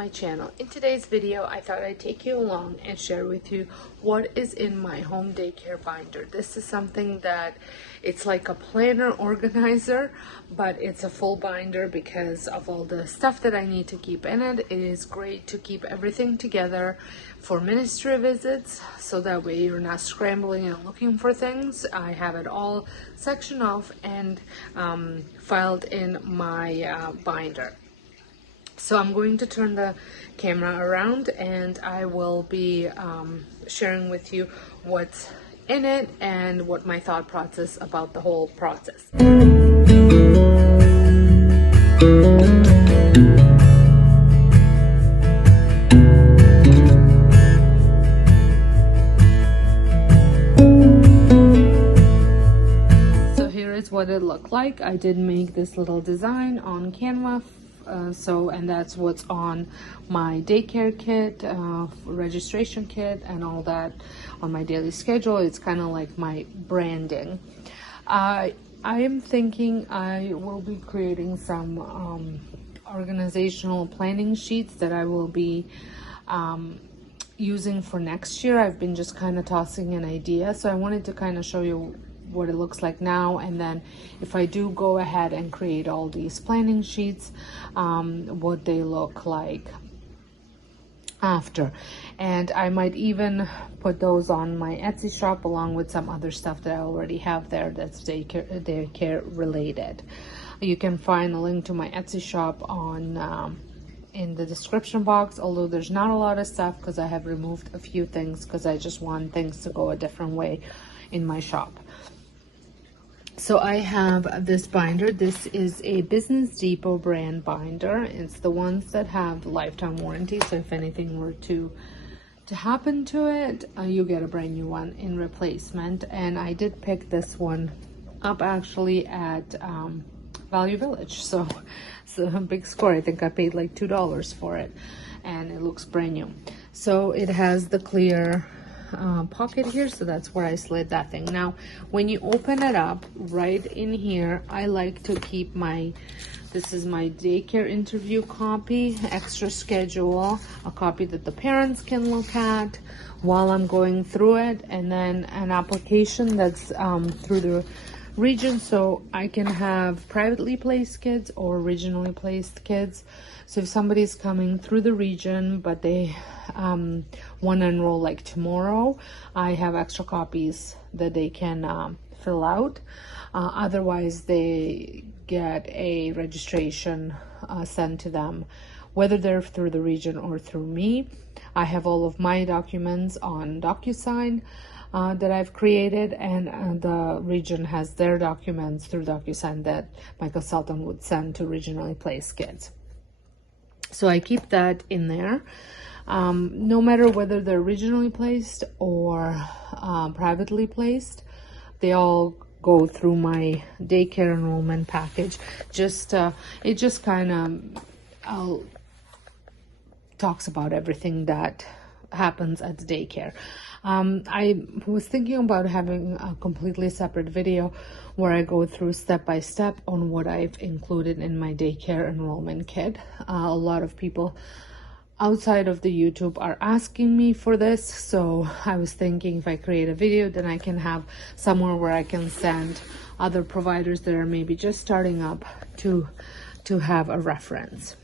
my channel. In today's video, I thought I'd take you along and share with you what is in my home daycare binder. This is something that it's like a planner organizer, but it's a full binder because of all the stuff that I need to keep in it. It is great to keep everything together for ministry visits, so that way you're not scrambling and looking for things. I have it all sectioned off and filed in my binder. So I'm going to turn the camera around and I will be sharing with you what's in it and what my thought process about the whole process. So here is what it looked like. I did make this little design on Canva. And that's what's on my daycare kit, registration kit, and all that on my daily schedule. It's kind of like my branding. I am thinking I will be creating some organizational planning sheets that I will be using for next year. I've been just kind of tossing an idea, so I wanted to kind of show you what it looks like now, and then if I do go ahead and create all these planning sheets, what they look like after. And I might even put those on my Etsy shop along with some other stuff that I already have there that's daycare related. You can find a link to my Etsy shop on in the description box, although there's not a lot of stuff because I have removed a few things because I just want things to go a different way in my shop. So I have this binder. This is a Business Depot brand binder. It's the ones that have lifetime warranty, so if anything were to happen to it, you get a brand new one in replacement. And I did pick this one up actually at Value Village, so it's a big score. I think I paid like $2 for it, and it looks brand new. So it has the clear pocket here, so that's where I slid that thing. Now when you open it up, right in here, I like to keep this is my daycare interview copy, extra schedule, a copy that the parents can look at while I'm going through it, and then an application that's through the region, so I can have privately placed kids or regionally placed kids. So if somebody's coming through the region but they want to enroll like tomorrow, I have extra copies that they can fill out. Otherwise they get a registration sent to them, whether they're through the region or through me. I have all of my documents on DocuSign that I've created, and the region has their documents through DocuSign that my consultant would send to regionally placed kids. So I keep that in there. No matter whether they're regionally placed or privately placed, they all go through my daycare enrollment package. It just kind of talks about everything that happens at the daycare. I was thinking about having a completely separate video where I go through step by step on what I've included in my daycare enrollment kit. A lot of people outside of the YouTube are asking me for this, so I was thinking if I create a video, then I can have somewhere where I can send other providers that are maybe just starting up to have a reference.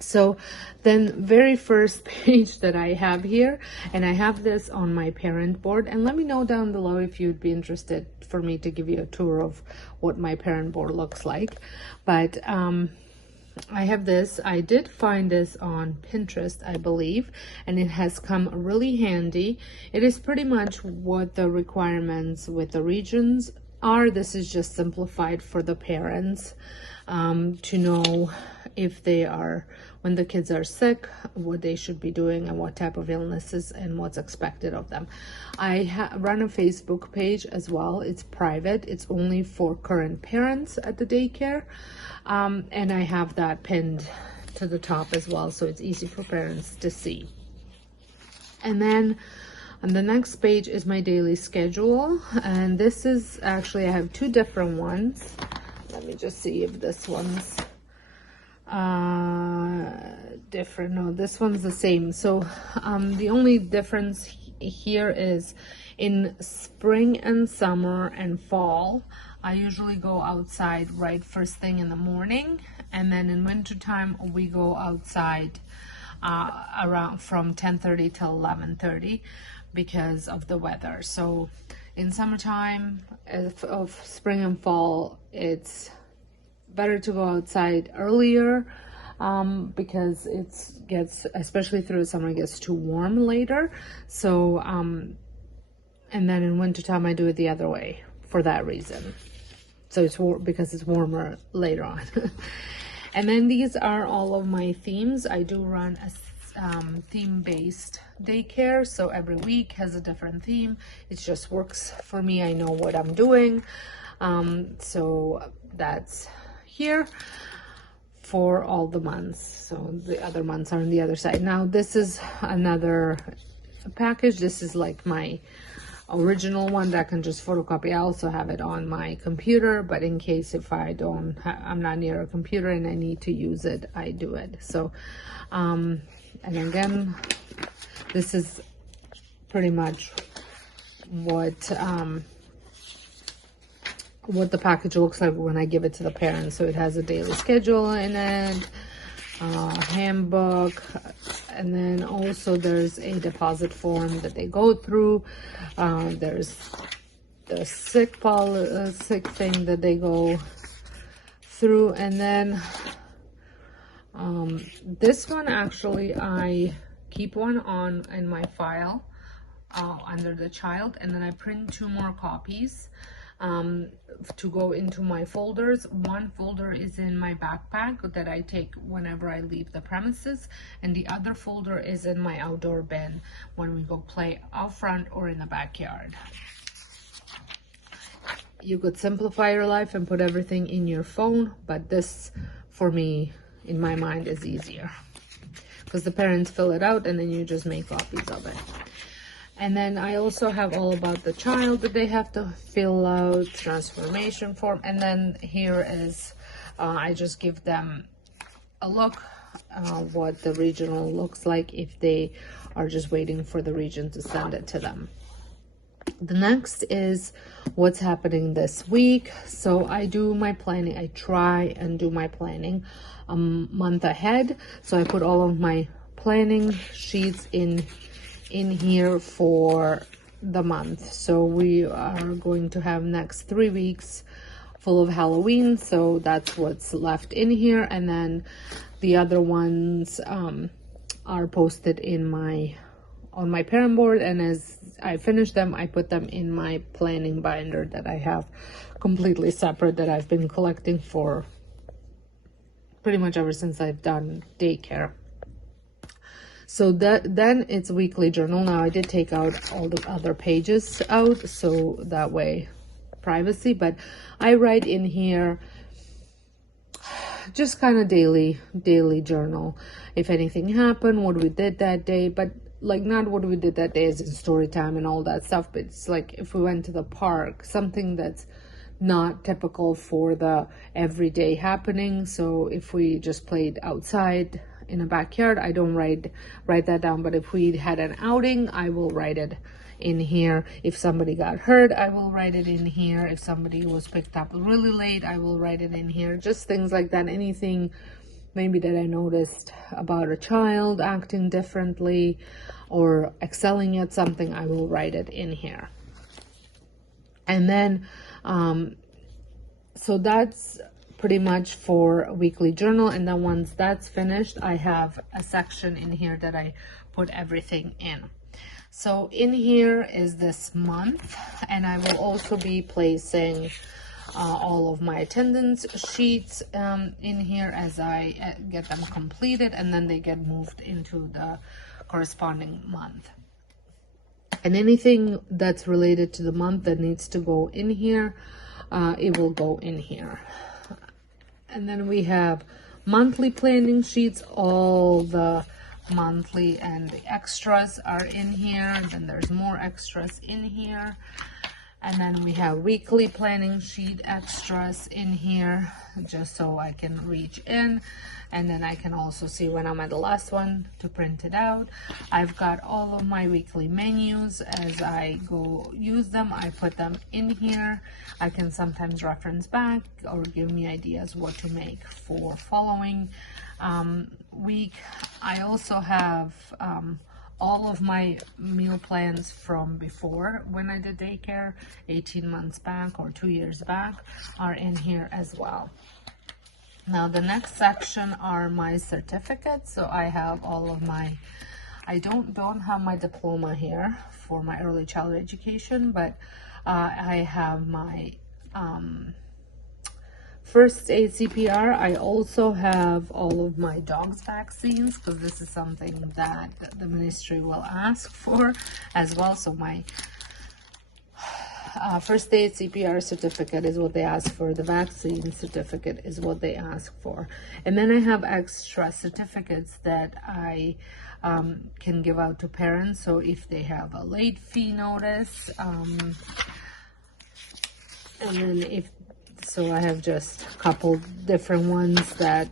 So then very first page that I have here, and I have this on my parent board, and let me know down below if you'd be interested for me to give you a tour of what my parent board looks like. But I have this. I did find this on Pinterest, I believe, and it has come really handy. It is pretty much what the requirements with the regions are. This is just simplified for the parents to know if they are, when the kids are sick, what they should be doing and what type of illnesses and what's expected of them. I run a Facebook page as well. It's private. It's only for current parents at the daycare. And I have that pinned to the top as well, so it's easy for parents to see. And then on the next page is my daily schedule, and this is actually, I have two different ones. Let me just see if this one's different. No, this one's the same. So the only difference here is in spring and summer and fall, I usually go outside right first thing in the morning, and then in winter time we go outside around from 10:30 till 11:30 because of the weather. So in summertime of spring and fall, it's better to go outside earlier because it gets, especially through the summer, it gets too warm later. So and then in wintertime I do it the other way for that reason. So it's because it's warmer later on. And then these are all of my themes. I do run a theme-based daycare, so every week has a different theme. It just works for me. I know what I'm doing. So that's here for all the months. So the other months are on the other side. Now this is another package. This is like my original one that I can just photocopy. I also have it on my computer, but in case if I'm not near a computer and I need to use it, I do it. So and again, this is pretty much what the package looks like when I give it to the parents. So it has a daily schedule in it, handbook, and then also there's a deposit form that they go through. There's the sick thing that they go through, and then this one actually I keep one on in my file under the child, and then I print 2 more copies to go into my folders. One folder is in my backpack that I take whenever I leave the premises, and the other folder is in my outdoor bin when we go play out front or in the backyard. You could simplify your life and put everything in your phone, but this for me in my mind is easier because the parents fill it out and then you just make copies of it. And then I also have all about the child that they have to fill out, transformation form. And then here is, I just give them a look, what the regional looks like if they are just waiting for the region to send it to them. The next is what's happening this week. So I do my planning. I try and do my planning a month ahead. So I put all of my planning sheets in here for the month. So we are going to have next 3 weeks full of Halloween, so that's what's left in here, and then the other ones are posted on my parent board, and as I finish them I put them in my planning binder that I have completely separate, that I've been collecting for pretty much ever since I've done daycare. So then it's weekly journal. Now I did take out all the other pages out, so that way privacy, but I write in here just kind of daily journal. If anything happened, what we did that day, but like not what we did that day as in story time and all that stuff, but it's like if we went to the park, something that's not typical for the everyday happening. So if we just played outside in a backyard, I don't write that down, but if we had an outing, I will write it in here. If somebody got hurt, I will write it in here. If somebody was picked up really late, I will write it in here. Just things like that. Anything maybe that I noticed about a child acting differently or excelling at something, I will write it in here. And then so that's pretty much for a weekly journal. And then once that's finished, I have a section in here that I put everything in. So in here is this month, and I will also be placing all of my attendance sheets in here as I get them completed, and then they get moved into the corresponding month. And anything that's related to the month that needs to go in here, it will go in here. And then we have monthly planning sheets. All the monthly and the extras are in here. And then there's more extras in here. And then we have weekly planning sheet extras in here, just so I can reach in. And then I can also see when I'm at the last one to print it out. I've got all of my weekly menus. As I go use them, I put them in here. I can sometimes reference back or give me ideas what to make for following week. I also have all of my meal plans from before when I did daycare, 18 months back or 2 years back, are in here as well. Now the next section are my certificates. So I have all of my, I don't have my diploma here for my early childhood education, but I have my first aid CPR. I also have all of my dogs vaccines, because this is something that the ministry will ask for as well. So my first aid CPR certificate is what they ask for. The vaccine certificate is what they ask for. And then I have extra certificates that I can give out to parents. So if they have a late fee notice, and then so I have just a couple different ones that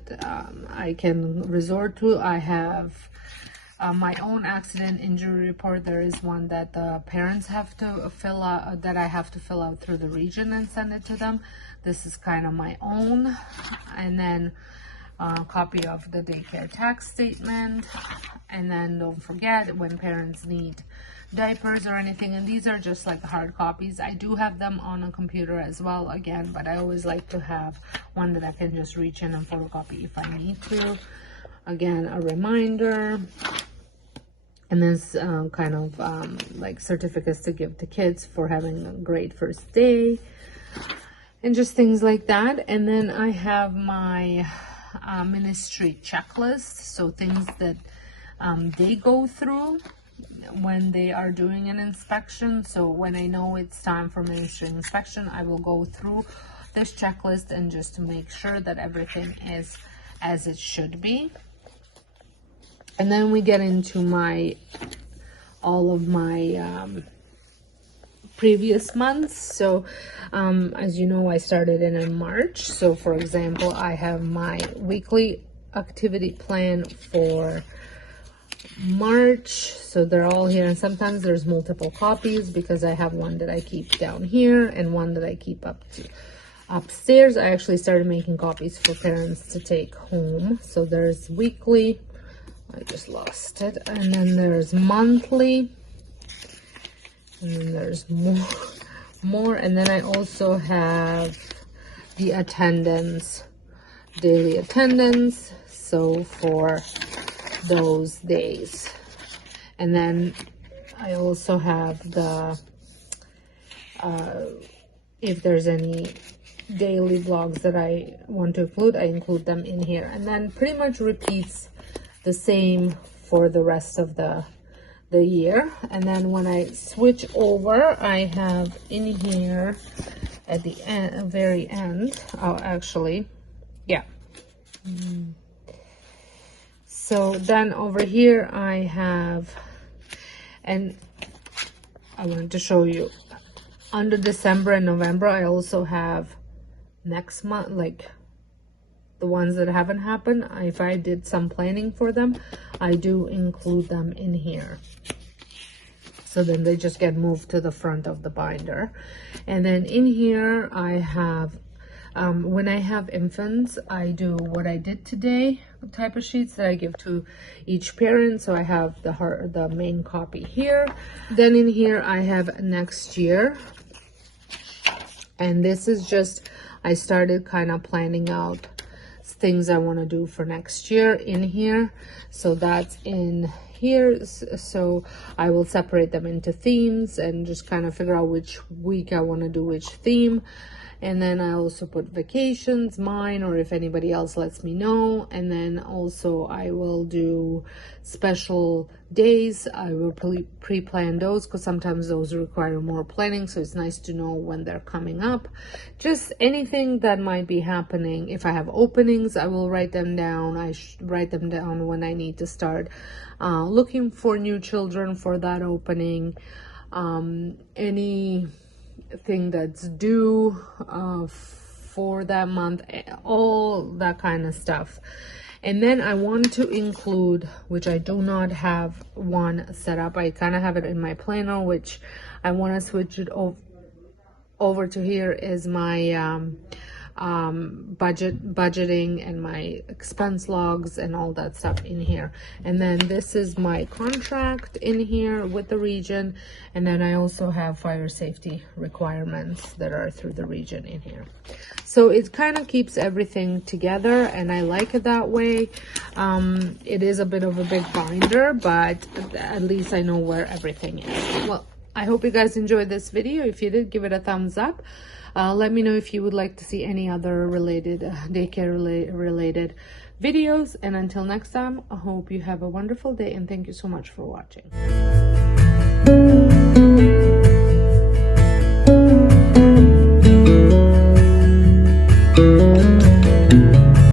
I can resort to. I have my own accident injury report. There is one that the parents have to fill out, that I have to fill out through the region and send it to them. This is kind of my own. And then a copy of the daycare tax statement. And then don't forget, when parents need diapers or anything, and these are just like hard copies. I do have them on a computer as well, again, but I always like to have one that I can just reach in and photocopy if I need to. Again, a reminder. And this kind of like certificates to give to kids for having a great first day, and just things like that. And then I have my ministry checklist, so things that they go through when they are doing an inspection. So when I know it's time for ministry inspection, I will go through this checklist and just to make sure that everything is as it should be. And then we get into all of my previous months. So as you know, I started in March. So for example, I have my weekly activity plan for March, so they're all here, and sometimes there's multiple copies because I have one that I keep down here and one that I keep upstairs. I actually started making copies for parents to take home. So there's weekly, I just lost it, and then there's monthly, and then there's more, and then I also have the attendance, daily attendance, so for those days. And then I also have the if there's any daily vlogs that I want to include, I include them in here. And then pretty much repeats the same for the rest of the year. And then when I switch over, I have in here at the end, very end, oh actually, yeah. So then over here I have, and I wanted to show you, under December and November, I also have next month, like the ones that haven't happened. If I did some planning for them, I do include them in here. So then they just get moved to the front of the binder. And then in here I have, when I have infants, I do what I did today type of sheets that I give to each parent. So I have the main copy here. Then in here I have next year. And this is just, I started kind of planning out things I want to do for next year in here. So that's in here. So I will separate them into themes and just kind of figure out which week I want to do which theme. And then I also put vacations, mine, or if anybody else lets me know. And then also I will do special days. I will pre-plan those because sometimes those require more planning. So it's nice to know when they're coming up. Just anything that might be happening. If I have openings, I will write them down. I write them down when I need to start looking for new children for that opening. Any everything that's due for that month, all that kind of stuff. And then I want to include, which I do not have one set up, I kind of have it in my planner, which I want to switch it over to. Here is my budgeting and my expense logs and all that stuff in here. And then this is my contract in here with the region, and then I also have fire safety requirements that are through the region in here. So it kind of keeps everything together, and I like it that way. It is a bit of a big binder, but at least I know where everything is. Well, I hope you guys enjoyed this video. If you did, give it a thumbs up. Let me know if you would like to see any other related daycare related videos. And until next time, I hope you have a wonderful day, and thank you so much for watching.